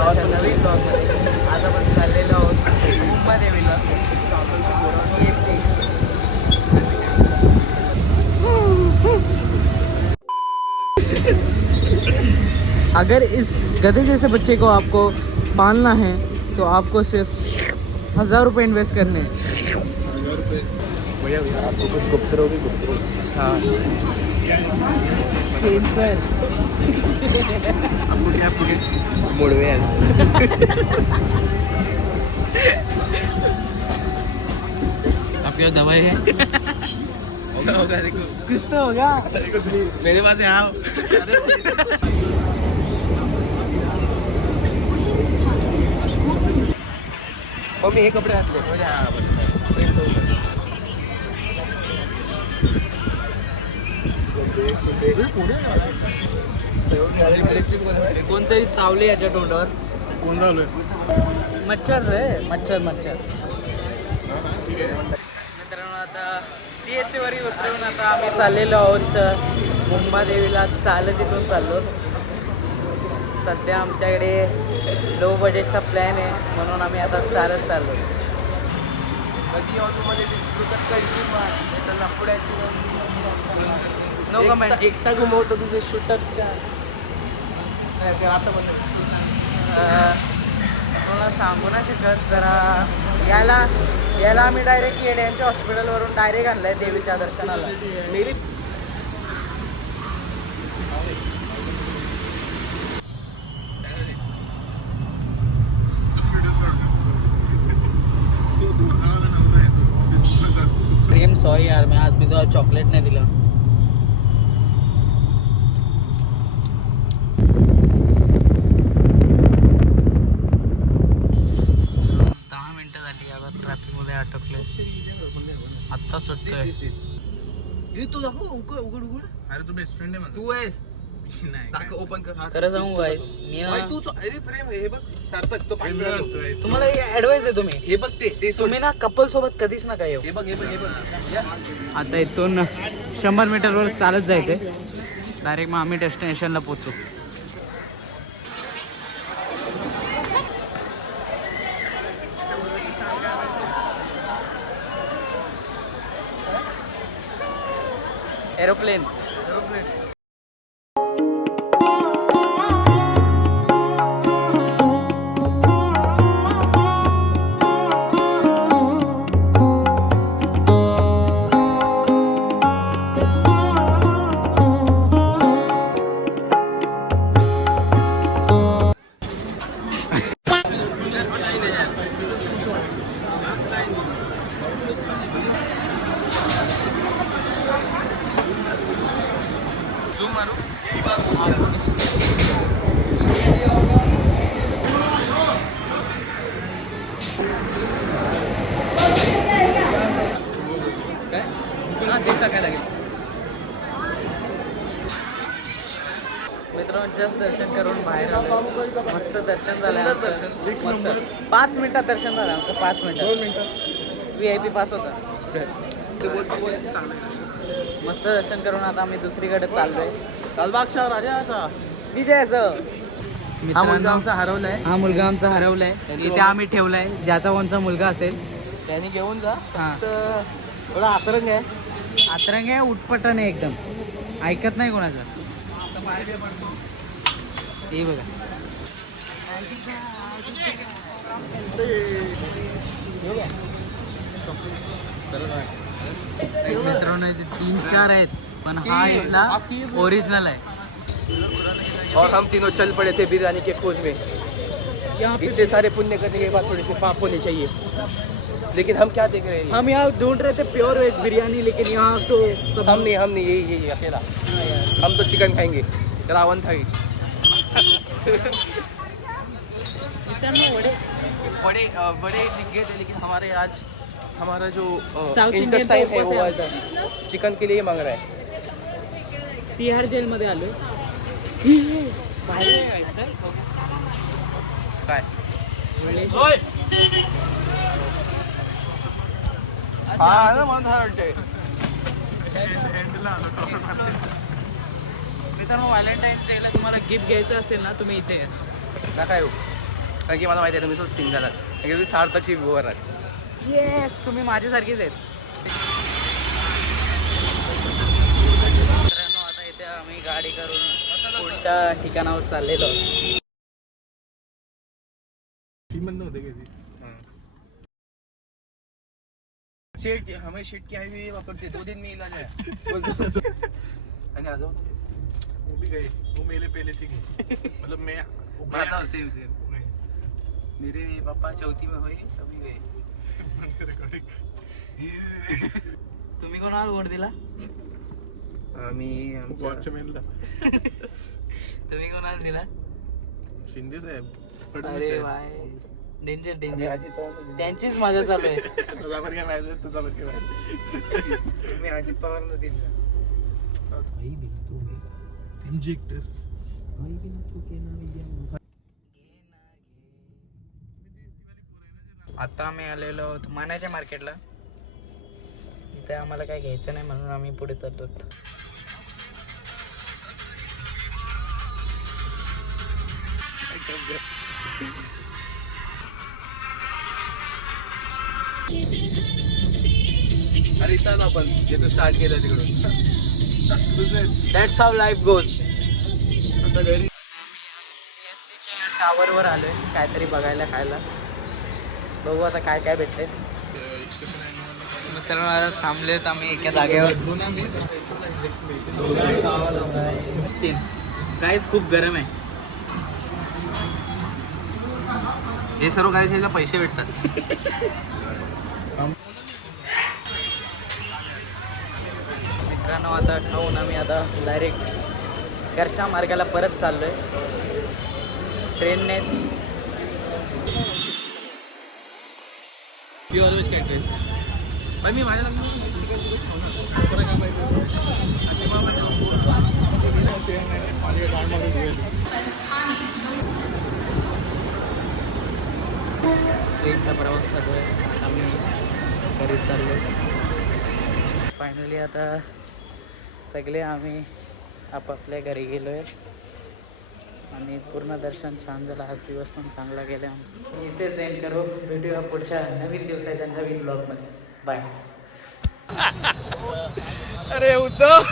आपल्या नवीन ब्लॉगमध्ये. आज आपण चाललेलो आहोत मुंबादेवीला CST. अगर इस गधे जैसे बच्चे को आपको पालना है तो आपको सिर्फ 1000 रुपये इन्वेस्ट करने हैं. 1000 रुपये. भैया भैया आपको कुछ गुप्त रहोगी गुप्त रहो. हाँ सर आपको क्या पूरे मुड़वे आपके दवाई है. होगा होगा देखो कुछ तो होगा. देखो प्लीज मेरे पास आओ. मम्मी हे कपडे घातले. कोणतरी चावले याच्या तोंडावर. कोण राहिलोय. मच्छर रे मच्छर मच्छर. मित्रांनो आता CST वरील उतरवून आता आम्ही चाललेलो आहोत मुंबादेवीला. चालत इथून चाललो. सध्या आमच्याकडे लो बजेटचा प्लॅन आहे म्हणून आम्ही आता चालत चाललो. कधी ऑटोमध्ये डिस्ट्रीब्युटर काही लफड्याची नो कमेंट. एकटा घुमवतो तुझे शूटर्सच्या. आता मला सांगू नाही शकत. जरा याला आम्ही डायरेक्ट येड्यांच्या हॉस्पिटलवरून डायरेक्ट आणलं आहे देवीच्या दर्शनाला. मेरी प्रेम सॉरी यार मी आज तुला चॉकलेट नाही दिलं. ट्रॅफिकमध्ये अटकले. आत्ता सुटतोय. तू दाखव उघड उघड. अरे तू बेस्ट फ्रेंड आहे. तू आहेस. नाही ओपन कर. खरं सांगू गाईस मी ना तू अरे प्रेम हे बघ सार्थक तो तुम्हाला ऍडवाइस देतो मी. हे बघ ते तुम्ही ना कपल सोबत कधीच नका येऊ. हे बघ हे बघ हे बघ. आता इथून 100 मीटरवर चालत जायचंय. डायरेक्ट मग आम्ही डेस्टिनेशनला पोहोचू. एरोप्लेन. मित्रांनो जस्ट दर्शन करून बाहेर आलो. मस्त दर्शन झालं. मस्त 5 मिनिटात दर्शन झालं आमचं. 5 मिनिटात VIP पास होता. मस्त दर्शन करून आता आम्ही दुसरीकडे चाललोय. लालबागच्या राजाचा विजयाचं. हा मुलगा आमचा हरवलाय. हा मुलगा आमचा हरवलाय. इथे आम्ही ठेवलाय. ज्याचा कोणचा मुलगा असेल त्याने घेऊन जा. हा. थोडा आतरंग आहे. आतरंग आहे. उठपटन आहे एकदम. ऐकत नाही कोणाचं. हे बघा मित्रांनो इथे 3-4 आहेत पण हा इथला ओरिजिनल आहे. और हम तीनों चल पड़े थे बिरयानी के खोज में. इतने सारे पुण्य करने के बाद थोड़े से पाप होने चाहिए. लेकिन हम क्या देख रहे हैं. हम यहाँ ढूंढ रहे थे प्योर वेज बिरयानी लेकिन यहाँ तो सब हम नहीं यही अकेला. हम तो चिकन खाएंगे. रावण थाली. बड़े बड़े दिग्गज थे लेकिन हमारे आज हमारा जो इंटेस्टाइन है वो आज चिकन के लिए मांग रहा है. तिहार जेल मध्ये आलो. काय हा ना मला वाटतंय मित्रांनो व्हॅलेंटाईन डेला तुम्हाला गिफ्ट घ्यायचं असेल ना तुम्ही इथे या. नका येऊ कारण की मला माहिती आहे तुम्ही सो सिंगल आहात कारण की तुम्ही सार्थची वर आहात. येस तुम्ही माझ्यासारखीच आहेत. मित्रांनो आता इथे आम्ही गाडी करून पुढच्या ठिकाणावर चाललेलो आहोत. शेट हमें शेट की आई हुई वापरते 2 दिन में इलाज है. आ जाओ वो भी गए, वो मेरे पहले से गए. मतलब मैं मतलब सेम सेम मेरे पापा चौथी में हुए सभी गए. तुम्ही कोणाला वोट दिला? आम्ही वॉचमॅनला तुम्ही कोणाला दिला? शिंदे साहेब, फडणवीस अरे साहेब. बाय डेंजर आम्ही डेंजर अजित पवार त्यांचीच मजा चालू आहे. तुझा पण काय माहिती, तुझा पण काय माहिती. मी अजित पवारला दिलं. इंजेक्टर. आता आम्ही आलेलो आहोत मानाच्या मार्केटला. इथे आम्हाला काही घ्यायचं नाही म्हणून आम्ही पुढे चाललो. अरे इथं आपण जे तू स्टार्ट केलं तिकडून. That's how life goes. आता घरी सीएसटीच्या टावरवर आलोय काहीतरी बघायला खायला. बघू आता काय काय भेटते. मित्रांनो आता थांबलेत आम्ही एका जागेवर. गाईस खूप गरम आहे. हे सर्व काही पैसे भेटतात. मित्रांनो आता खाऊन आम्ही आता डायरेक्ट घरच्या मार्गाला परत चाललोय ट्रेननेच. You always can dress by me माझ्या ट्रेनचा प्रवास चालू आहे. आम्ही घरी चाललो. फायनली आता सगळे आम्ही आपापल्या घरी गेलो आहे आणि पूर्ण दर्शन छान झालं. आज दिवस पण चांगला गेला आमचा. इथेच एंड करू. भेटूया पुढच्या नवीन दिवसाच्या नवीन ब्लॉगमध्ये. बाय. अरे उद्धव